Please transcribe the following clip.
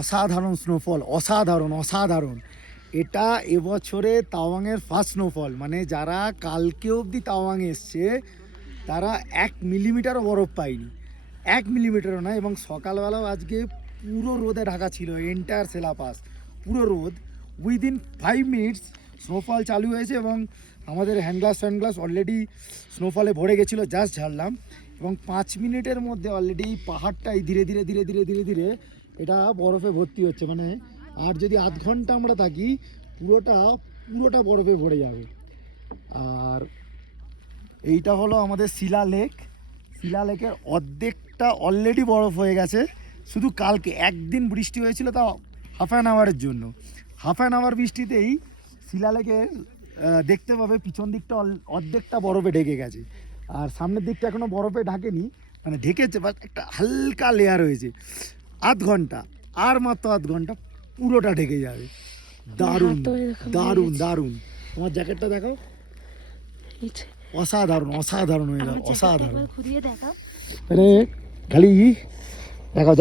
অসাধারণ স্নোফল, অসাধারণ অসাধারণ। এটা এবছরে তাওয়াংয়ের ফার্স্ট স্নোফল, মানে যারা কালকে অবধি তাওয়াং এসছে তারা 1 মিলিমিটারও বরফ পায়নি, 1 মিলিমিটারও না। এবং সকালবেলাও আজকে পুরো রোদে ঢাকা ছিল, এন্টায়ার সেলাপাস পুরো রোদ। উইদিন 5 মিনিটস স্নোফল চালু হয়েছে এবং আমাদের হ্যান্ড গ্লাস অলরেডি স্নোফলে ভরে গেছিলো, জাস্ট ঝাড়লাম। এবং 5 মিনিটের মধ্যে অলরেডি পাহাড়টাই ধীরে ধীরে ধীরে ধীরে ধীরে ধীরে এটা বরফে ভর্তি হচ্ছে। মানে আর যদি আধ ঘন্টা আমরা থাকি পুরোটা বরফে ভরে যাবে। আর এইটা হলো আমাদের শিলা লেকের অর্ধেকটা অলরেডি বরফ হয়ে গেছে। শুধু কালকে একদিন বৃষ্টি হয়েছিল, তাও হাফ অ্যান আওয়ার বৃষ্টিতেই শিলা লেকের দেখতে পাবে পিছন দিকটা অর্ধেকটা বরফে ঢেকে গেছে। আর সামনের দিকটা এখনও বরফে ঢাকেনি, মানে ঢেকেছে বাট একটা হালকা লেয়ার হয়েছে। মাত্র আধ ঘন্টা পুরোটা ঢেকে যাবে। দারুণ দারুণ দারুণ। তোমার জ্যাকেটটা দেখাও, অসাধারণ অসাধারণ হয়ে যাবে, অসাধারণ। মানে খালি দেখাও।